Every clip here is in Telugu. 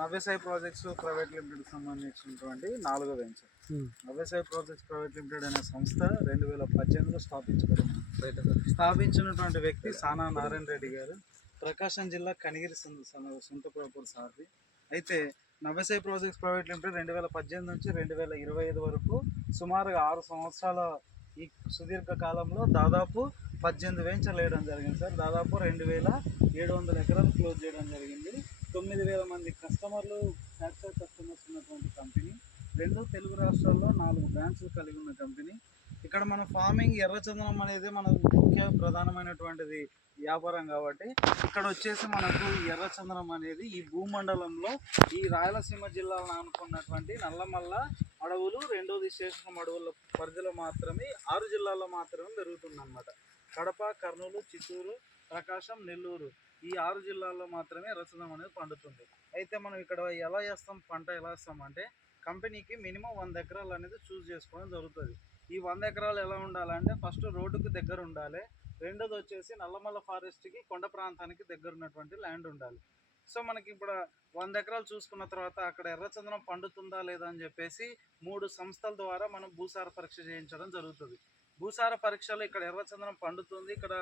నవ్యసాయి ప్రాజెక్ట్స్ ప్రైవేట్ లిమిటెడ్ సంబంధించినటువంటి 4వ venture. Navyasai projects private limited అనే సంస్థ 2018లో స్థాపించినటువంటి వ్యక్తి సానా నారాయణ రెడ్డి గారు, ప్రకాశం జిల్లా కనిగిరి సొంత ప్రాపర్ సార్ది. అయితే నవ్యసాయి ప్రాజెక్ట్స్ ప్రైవేట్ లిమిటెడ్ 2018 నుంచి 2025 వరకు సుమారుగా 6 సంవత్సరాల ఈ సుదీర్ఘ కాలంలో దాదాపు 18 వెంచర్లు వేయడం జరిగింది సార్. దాదాపు 2700 ఎకరాలు క్లోజ్ చేయడం జరిగింది. 9000 మంది కస్టమర్లు, సాటిస్ఫైడ్ కస్టమర్స్ ఉన్నటువంటి కంపెనీ. 2 తెలుగు రాష్ట్రాల్లో 4 బ్రాంచ్లు కలిగి ఉన్న కంపెనీ. ఇక్కడ మన ఫార్మింగ్ ఎర్రచందనం అనేది మన ముఖ్య ప్రధానమైనటువంటిది వ్యాపారం కాబట్టి ఇక్కడ వచ్చేసి మనకు ఎర్రచందనం అనేది ఈ భూమండలంలో ఈ రాయలసీమ జిల్లాలను ఆనుకున్నటువంటి నల్లమల్ల అడవులు, రెండోది శేషం అడవుల పరిధిలో మాత్రమే 6 జిల్లాల్లో మాత్రమే పెరుగుతుందన్నమాట. కడప, కర్నూలు, చిత్తూరు, ప్రకాశం, నెల్లూరు ఈ 6 జిల్లాల్లో మాత్రమే ఎర్రచందనం అనేది పండుతుంది. అయితే మనం ఇక్కడ ఎలా వేస్తాం, పంట ఎలా వేస్తామంటే కంపెనీకి మినిమం 100 ఎకరాలు అనేది చూస్ చేసుకోవడం జరుగుతుంది. ఈ 100 ఎకరాలు ఎలా ఉండాలంటే ఫస్ట్ రోడ్డుకు దగ్గర ఉండాలి, రెండోది వచ్చేసి నల్లమల్ల ఫారెస్ట్కి కొండ ప్రాంతానికి దగ్గర ఉన్నటువంటి ల్యాండ్ ఉండాలి. సో మనకి ఇప్పుడు 100 ఎకరాలు చూసుకున్న తర్వాత అక్కడ ఎర్రచందనం పండుతుందా లేదా అని చెప్పేసి 3 సంస్థల ద్వారా మనం భూసార పరీక్ష చేయించడం జరుగుతుంది. భూసార పరీక్షలో ఇక్కడ ఎర్రచందనం పండుతుంది, ఇక్కడ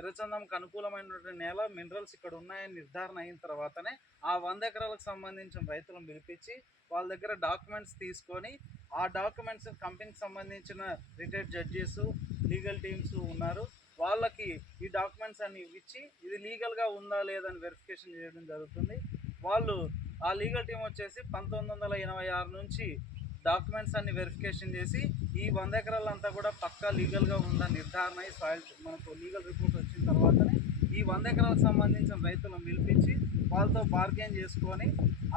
ఎర్రచందనంకి అనుకూలమైనటువంటి నేల, మినరల్స్ ఇక్కడ ఉన్నాయని నిర్ధారణ అయిన తర్వాతనే ఆ 100 ఎకరాలకు సంబంధించిన రైతులను పిలిపించి వాళ్ళ దగ్గర డాక్యుమెంట్స్ తీసుకొని ఆ డాక్యుమెంట్స్ కంపెనీకి సంబంధించిన రిటైర్డ్ జడ్జెస్, లీగల్ టీమ్స్ ఉన్నారు, వాళ్ళకి ఈ డాక్యుమెంట్స్ అన్ని ఇచ్చి ఇది లీగల్గా ఉందా లేదని వెరిఫికేషన్ చేయడం జరుగుతుంది. వాళ్ళు ఆ లీగల్ టీం వచ్చేసి 1986 నుంచి డాక్యుమెంట్స్ అన్ని వెరిఫికేషన్ చేసి ఈ 100 ఎకరాలంతా కూడా పక్కా లీగల్గా ఉందని నిర్ధారణ అయ్యి సాయిల్ మనకు లీగల్ రిపోర్ట్ వచ్చిన తర్వాతనే ఈ 100 ఎకరాలకు సంబంధించిన రైతులను పిలిపించి వాళ్ళతో బార్గెన్ చేసుకొని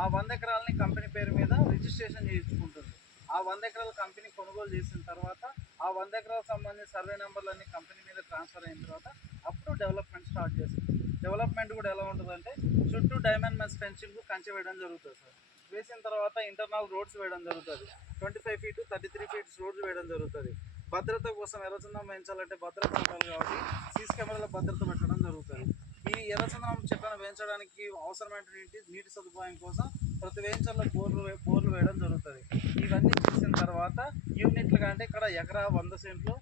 ఆ 100 ఎకరాలని కంపెనీ పేరు మీద రిజిస్ట్రేషన్ చేయించుకుంటుంది. ఆ 100 ఎకరాల కంపెనీ కొనుగోలు చేసిన తర్వాత ఆ 100 ఎకరాలకు సంబంధించిన సర్వే నెంబర్లన్నీ కంపెనీ మీద ట్రాన్స్ఫర్ అయిన తర్వాత అప్పుడు డెవలప్మెంట్ స్టార్ట్ చేస్తుంది. డెవలప్మెంట్ కూడా ఎలా ఉంటుందంటే చుట్టూ డైమండ్ మెన్స్ ఫెన్సింగ్ కంచె వేయడం జరుగుతుంది సార్. వేసిన తర్వాత ఇంటర్నల్ రోడ్స్ వేయడం జరుగుతుంది. 25 feet 33 feet రోడ్స్ వేయడం జరుగుతుంది. భద్రత కోసం ఎర్రచందనం పెంచాలంటే భద్రత ఉండాలి కాబట్టి సీసీ కెమెరాల భద్రత పెట్టడం జరుగుతుంది. ఈ ఎర్రచందనం చెట్లను పెంచడానికి అవసరమైన నీటి సదుపాయం కోసం ప్రతి వెంచర్లో బోర్లు వేయడం జరుగుతుంది. ఇవన్నీ చేసిన తర్వాత యూనిట్లుగా అంటే ఇక్కడ ఎకరా 100 సెంట్లు,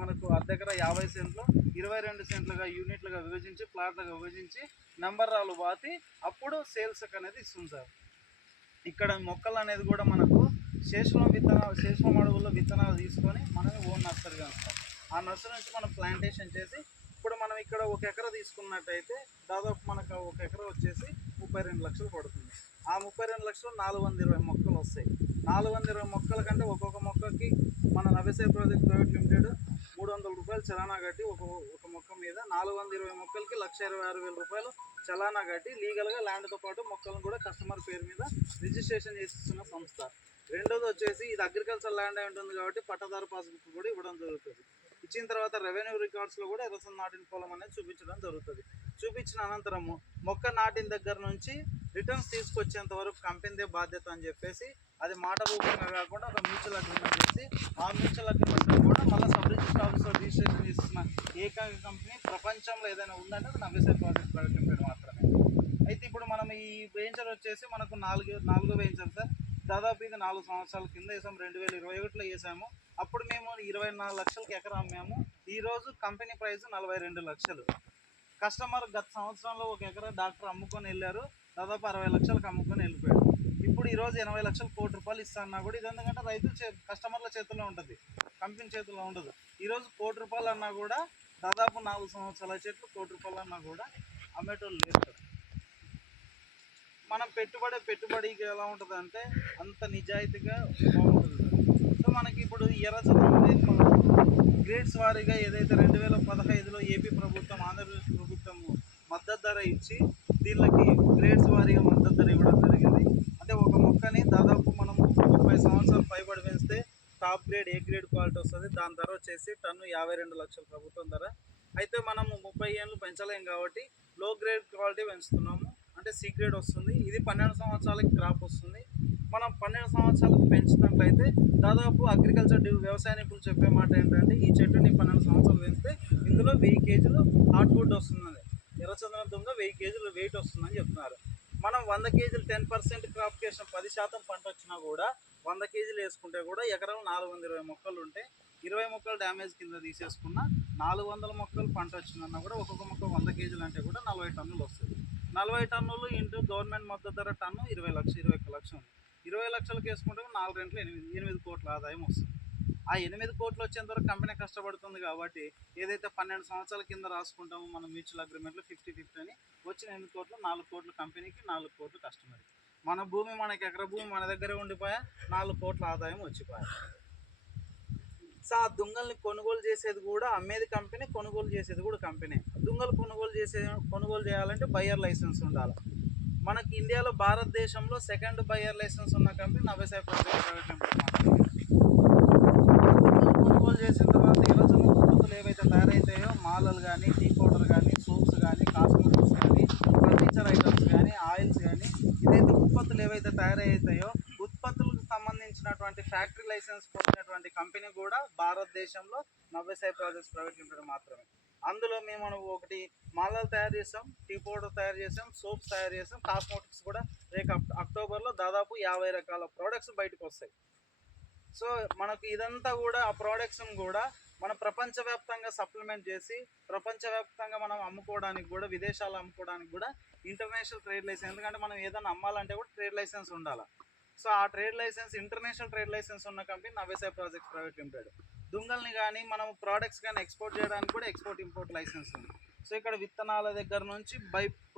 మనకు అర్ధ ఎకరా 50 సెంట్లు, 22 సెంట్లుగా యూనిట్లుగా విభజించి ప్లాట్లుగా విభజించి నెంబర్ రాళ్ళు బాతి అప్పుడు సేల్స్ అనేది ఇస్తుంది సార్. ఇక్కడ మొక్కలు అనేది కూడా మనకు శేషం అడవుల్లో విత్తనాలు తీసుకొని మనమే ఓన్ నర్సరీగా వస్తాం. ఆ నర్సరీ నుంచి మనం ప్లాంటేషన్ చేసి ఇప్పుడు మనం ఇక్కడ 1 ఎకరా తీసుకున్నట్టయితే దాదాపు మనకు 1 ఎకరా వచ్చేసి 32 లక్షలు పడుతుంది. ఆ 32 లక్షలు 420 మొక్కలు వస్తాయి. 420 మొక్కల కంటే ఒక్కొక్క మొక్కకి మన నవ్యసాయి ప్రాజెక్ట్ ప్రైవేట్ లిమిటెడ్ 300 రూపాయలు చలానా కట్టి ఒక మొక్క మీద 420 మొక్కలకి 1,26,000 రూపాయలు చలానా కట్టి లీగల్గా ల్యాండ్తో పాటు మొక్కలను కూడా కస్టమర్ పేరు మీద రిజిస్ట్రేషన్ చేసిస్తున్న సంస్థ. రెండోది వచ్చేసి ఇది అగ్రికల్చర్ ల్యాండ్ అయి ఉంటుంది కాబట్టి పట్టదారు పాస్బుక్ కూడా ఇవ్వడం జరుగుతుంది. ఇచ్చిన తర్వాత రెవెన్యూ రికార్డ్స్లో కూడా ఎర్రచందనం నాటిన పొలం అనేది చూపించడం జరుగుతుంది. చూపించిన అనంతరము మొక్క నాటిన దగ్గర నుంచి రిటర్న్స్ తీసుకొచ్చేంత వరకు కంపెనీదే బాధ్యత అని చెప్పేసి అది మాట రూపంగా కాకుండా ఒక మ్యూచువల్ అగ్రిమెంట్ చేసి ఆ మ్యూచువల్ అగ్రిమెంట్ కూడా మళ్ళీ సబ్ రిజిస్టర్ ఆఫీస్లో రిజిస్ట్రేషన్ చేస్తున్న ఏకైక కంపెనీ ప్రపంచంలో ఏదైనా ఉందంటే అది నవ్యసాయి ప్రాజెక్ట్ ప్రైవేట్ లిమిటెడ్ మాత్రమే. అయితే ఇప్పుడు మనం ఈ వెంచర్ వచ్చేసి మనకు నాలుగో వెంచర్ సార్. దాదాపు ఇది 4 సంవత్సరాల కింద వేసాము, 2021లో వేసాము. అప్పుడు మేము 24 లక్షలకి ఎకరా అమ్మాము. ఈరోజు కంపెనీ ప్రైస్ 42 లక్షలు. కస్టమర్ గత సంవత్సరంలో 1 ఎకరా డాక్టర్ అమ్ముకొని వెళ్ళారు, దాదాపు 60 లక్షలకు అమ్ముకొని వెళ్ళిపోయాడు. ఇప్పుడు ఈరోజు 80 లక్షలు, 1 కోటి రూపాయలు ఇస్తాన్నా కూడా ఇది ఎందుకంటే రైతుల కస్టమర్ల చేతుల్లో ఉంటుంది, కంపెనీ చేతుల్లో ఉండదు. ఈరోజు 1 కోటి రూపాయలు అన్నా కూడా దాదాపు 4 సంవత్సరాల చెట్లు 1 కోటి రూపాయలు అన్నా కూడా అమ్మేటోళ్ళు లేదు. మనం పెట్టుబడికి ఎలా ఉంటుంది అంటే అంత నిజాయితీగా బాగుంటుంది సార్. సో మనకి ఇప్పుడు ఎర్రచందనం అనేది మనం గ్రేడ్స్ వారీగా ఏదైతే 2015లో ఏపీ ప్రభుత్వం, ఆంధ్రప్రదేశ్ ప్రభుత్వం మద్దతు ధర ఇచ్చి దీనికి గ్రేడ్స్ వారీగా మద్దతు ధర ఇవ్వడం జరిగింది. అంటే ఒక మొక్కని దాదాపు మనం 30 సంవత్సరాలు పైబడి పెంచితే top grade, A grade quality వస్తుంది. దాని ధర వచ్చేసి టన్ను 52 లక్షలు ప్రభుత్వం ధర. అయితే మనము 30 ఏళ్ళు పెంచలేం కాబట్టి లో గ్రేడ్ క్వాలిటీ పెంచుతున్నాము, అంటే సి గ్రేడ్ వస్తుంది. ఇది 12 సంవత్సరాలకి క్రాప్ వస్తుంది. మనం 12 సంవత్సరాలకు పెంచినట్లయితే దాదాపు అగ్రికల్చర్ వ్యవసాయ నిపుణులు చెప్పే మాట ఏంటంటే ఈ చెట్టుని 12 సంవత్సరాలు పెంచితే ఇందులో 1000 కేజీలు హార్డ్ వుడ్ వస్తుందని, ఎర్రచందనం దుంగ 1000 కేజీలు వెయిట్ వస్తుందని చెప్తున్నారు. మనం 100 కేజీలు 10% క్రాప్కేషన్ 10% పంట వచ్చినా కూడా 100 కేజీలు వేసుకుంటే కూడా ఎకరం 420 మొక్కలు ఉంటే 20 మొక్కలు డ్యామేజ్ కింద తీసేసుకున్న 400 మొక్కలు పంట వచ్చిందన్నా కూడా ఒక్కొక్క మొక్క 100 కేజీలు అంటే కూడా 40 టన్నులు వస్తుంది. 40 టన్నులు ఇంటూ గవర్నమెంట్ మద్దతు ధర టన్ను 21 లక్షలు ఉంది. 20 లక్షలకు వేసుకుంటే 4 రెంట్లు 8 కోట్ల ఆదాయం వస్తుంది. ఆ 8 కోట్లు వచ్చేంత వరకు కంపెనీ కష్టపడుతుంది కాబట్టి ఏదైతే 12 సంవత్సరాల కింద రాసుకుంటామో మనం మ్యూచువల్ అగ్రిమెంట్లో 50-50 అని వచ్చిన 8 కోట్లు 4 కోట్లు కంపెనీకి 4 కోట్లు కస్టమర్కి. మన భూమి మనకి ఎకర భూమి మన దగ్గరే ఉండిపోయా 4 కోట్ల ఆదాయం వచ్చిపోయా. సో ఆ దుంగల్ని కొనుగోలు చేసేది కూడా అమ్మేది కంపెనీ, కొనుగోలు చేసేది కూడా కంపెనీ. దుంగలు కొనుగోలు చేయాలంటే బయ్యర్ లైసెన్స్ ఉండాలి. మనకి ఇండియాలో భారతదేశంలో సెకండ్ బయ్యర్ లైసెన్స్ ఉన్న company Navyasai project private limited. కొనుగోలు చేసిన తర్వాత ఈరోజు ఉత్పత్తులు ఏవైతే తయారవుతాయో మాలలు కానీ, టీ పౌడర్ కానీ, సోప్స్ కానీ, కాస్మెటిక్స్ కానీ, ఫర్నిచర్ ఐటమ్స్ కానీ, ఆయిల్స్ కానీ, ఇదైతే ఉత్పత్తులు ఏవైతే తయారవుతాయో ఉత్పత్తులకు సంబంధించినటువంటి ఫ్యాక్టరీ లైసెన్స్ పొందినటువంటి కంపెనీ కూడా భారతదేశంలో నవ్యసాయి ప్రాజెక్ట్స్ ప్రైవేట్ లిమిటెడ్ మాత్రమే. అందులో మేము ఒకటి మాలలు తయారు చేసాం, టీ పౌడర్ తయారు చేసాం, సోప్స్ తయారు చేసాం, కాస్మెటిక్స్ కూడా రేపు అక్టోబర్లో దాదాపు 50 రకాల ప్రోడక్ట్స్ బయటకు వస్తాయి. సో మనకు ఇదంతా కూడా ఆ ప్రోడక్ట్స్ని కూడా మన ప్రపంచవ్యాప్తంగా సప్లిమెంట్ చేసి ప్రపంచవ్యాప్తంగా మనం అమ్ముకోవడానికి కూడా, విదేశాల్లో అమ్ముకోవడానికి కూడా ఇంటర్నేషనల్ ట్రేడ్ లైసెన్స్, ఎందుకంటే మనం ఏదైనా అమ్మాలంటే కూడా ట్రేడ్ లైసెన్స్ ఉండాలి. సో ఆ trade licence, international trade licence ఉన్న company Navyasai projects private limited. దుంగల్ని కానీ మనం ప్రోడక్ట్స్ కానీ ఎక్స్పోర్ట్ చేయడానికి కూడా ఎక్స్పోర్ట్ ఇంపోర్ట్ లైసెన్స్ ఉంది. సో ఇక్కడ విత్తనాల దగ్గర నుంచి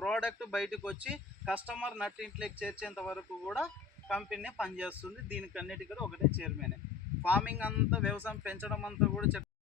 ప్రోడక్ట్ బయటకు వచ్చి కస్టమర్ నట్టింట్లోకి చేర్చేంత వరకు కూడా కంపెనీ పనిచేస్తుంది. దీనికి అన్నిటికీ ఒకటే చైర్మన్. ఫార్మింగ్ అంతా, వ్యవసాయం పెంచడం అంతా కూడా